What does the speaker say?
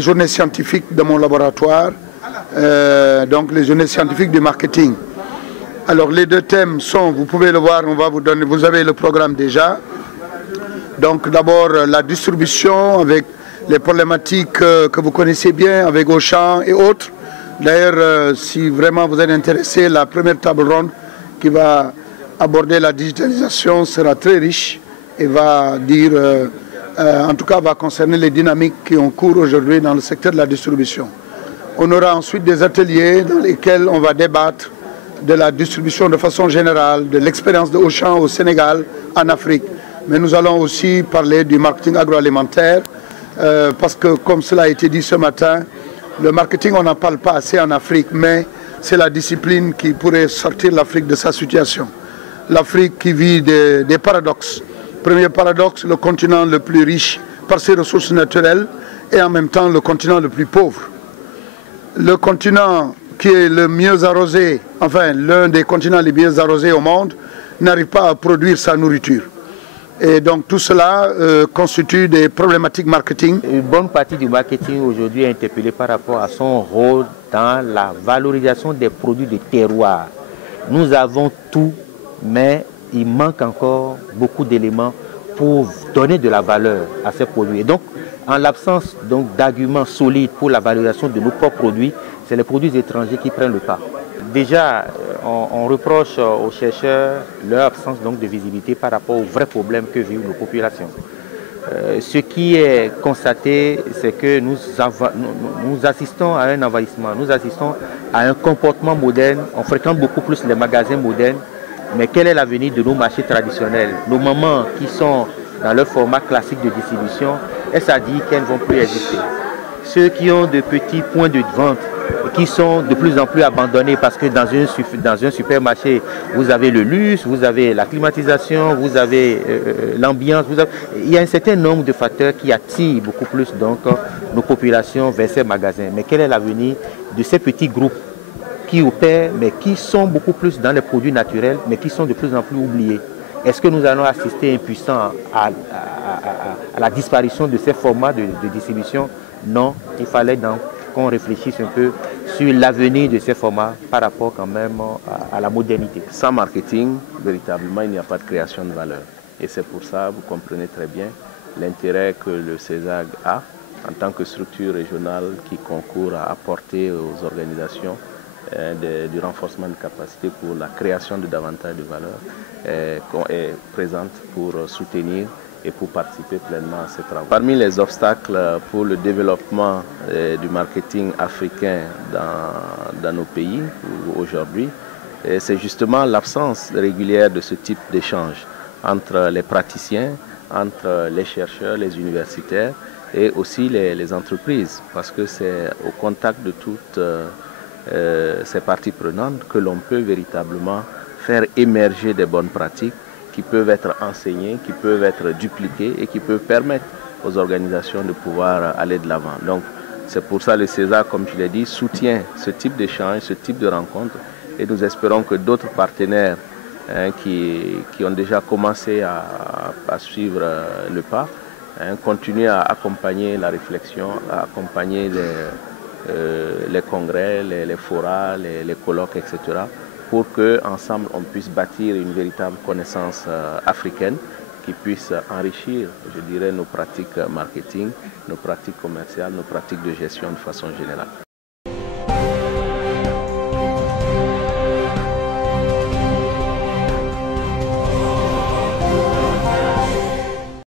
les journées scientifiques de mon laboratoire, donc les journées scientifiques du marketing. Alors les deux thèmes sont, vous pouvez le voir, on va vous donner, vous avez le programme déjà. Donc d'abord la distribution avec les problématiques que vous connaissez bien avec Auchan et autres. D'ailleurs, si vraiment vous êtes intéressé, la première table ronde qui va aborder la digitalisation sera très riche et va dire, en tout cas va concerner les dynamiques qui ont cours aujourd'hui dans le secteur de la distribution. On aura ensuite des ateliers dans lesquels on va débattre de la distribution de façon générale, de l'expérience de Auchan au Sénégal, en Afrique. Mais nous allons aussi parler du marketing agroalimentaire, parce que comme cela a été dit ce matin, le marketing on n'en parle pas assez en Afrique, mais c'est la discipline qui pourrait sortir l'Afrique de sa situation. L'Afrique qui vit des paradoxes. Premier paradoxe, le continent le plus riche par ses ressources naturelles et en même temps le continent le plus pauvre. Le continent qui est le mieux arrosé, enfin l'un des continents les mieux arrosés au monde, n'arrive pas à produire sa nourriture. Et donc tout cela constitue des problématiques marketing. Une bonne partie du marketing aujourd'hui est interpellée par rapport à son rôle dans la valorisation des produits de terroir. Nous avons tout, mais il manque encore beaucoup d'éléments pour donner de la valeur à ces produits. Et donc, en l'absence d'arguments solides pour la valorisation de nos propres produits, c'est les produits étrangers qui prennent le pas. Déjà, on reproche aux chercheurs leur absence de visibilité par rapport aux vrais problèmes que vivent nos populations. Ce qui est constaté, c'est que nous assistons à un envahissement, nous assistons à un comportement moderne. On fréquente beaucoup plus les magasins modernes, mais quel est l'avenir de nos marchés traditionnels? Nos mamans qui sont dans leur format classique de distribution, est-ce à dire qu'elles ne vont plus exister? Ceux qui ont de petits points de vente qui sont de plus en plus abandonnés parce que dans un supermarché, vous avez le luxe, vous avez la climatisation, vous avez l'ambiance. Il y a un certain nombre de facteurs qui attirent beaucoup plus nos populations vers ces magasins. Mais quel est l'avenir de ces petits groupes qui opèrent, mais qui sont beaucoup plus dans les produits naturels, mais qui sont de plus en plus oubliés? Est-ce que nous allons assister impuissants à la disparition de ces formats de distribution? Non, il fallait donc qu'on réfléchisse un peu sur l'avenir de ces formats par rapport quand même à la modernité. Sans marketing, véritablement, il n'y a pas de création de valeur. Et c'est pour ça, vous comprenez très bien, l'intérêt que le CESAG a en tant que structure régionale qui concourt à apporter aux organisations du renforcement de capacité pour la création de davantage de valeur, est présente pour soutenir et pour participer pleinement à ces travaux. Parmi les obstacles pour le développement du marketing africain dans nos pays aujourd'hui, c'est justement l'absence régulière de ce type d'échange entre les praticiens, entre les chercheurs, les universitaires et aussi les entreprises, parce que c'est au contact de toutes ces parties prenantes que l'on peut véritablement faire émerger des bonnes pratiques qui peuvent être enseignées, qui peuvent être dupliquées et qui peuvent permettre aux organisations de pouvoir aller de l'avant. Donc c'est pour ça que le CESAG, comme je l'ai dit, soutient ce type d'échange, ce type de rencontre, et nous espérons que d'autres partenaires qui ont déjà commencé à suivre le pas continuent à accompagner la réflexion, à accompagner les congrès, les forats, les colloques, etc., pour qu'ensemble on puisse bâtir une véritable connaissance africaine qui puisse enrichir, je dirais, nos pratiques marketing, nos pratiques commerciales, nos pratiques de gestion de façon générale.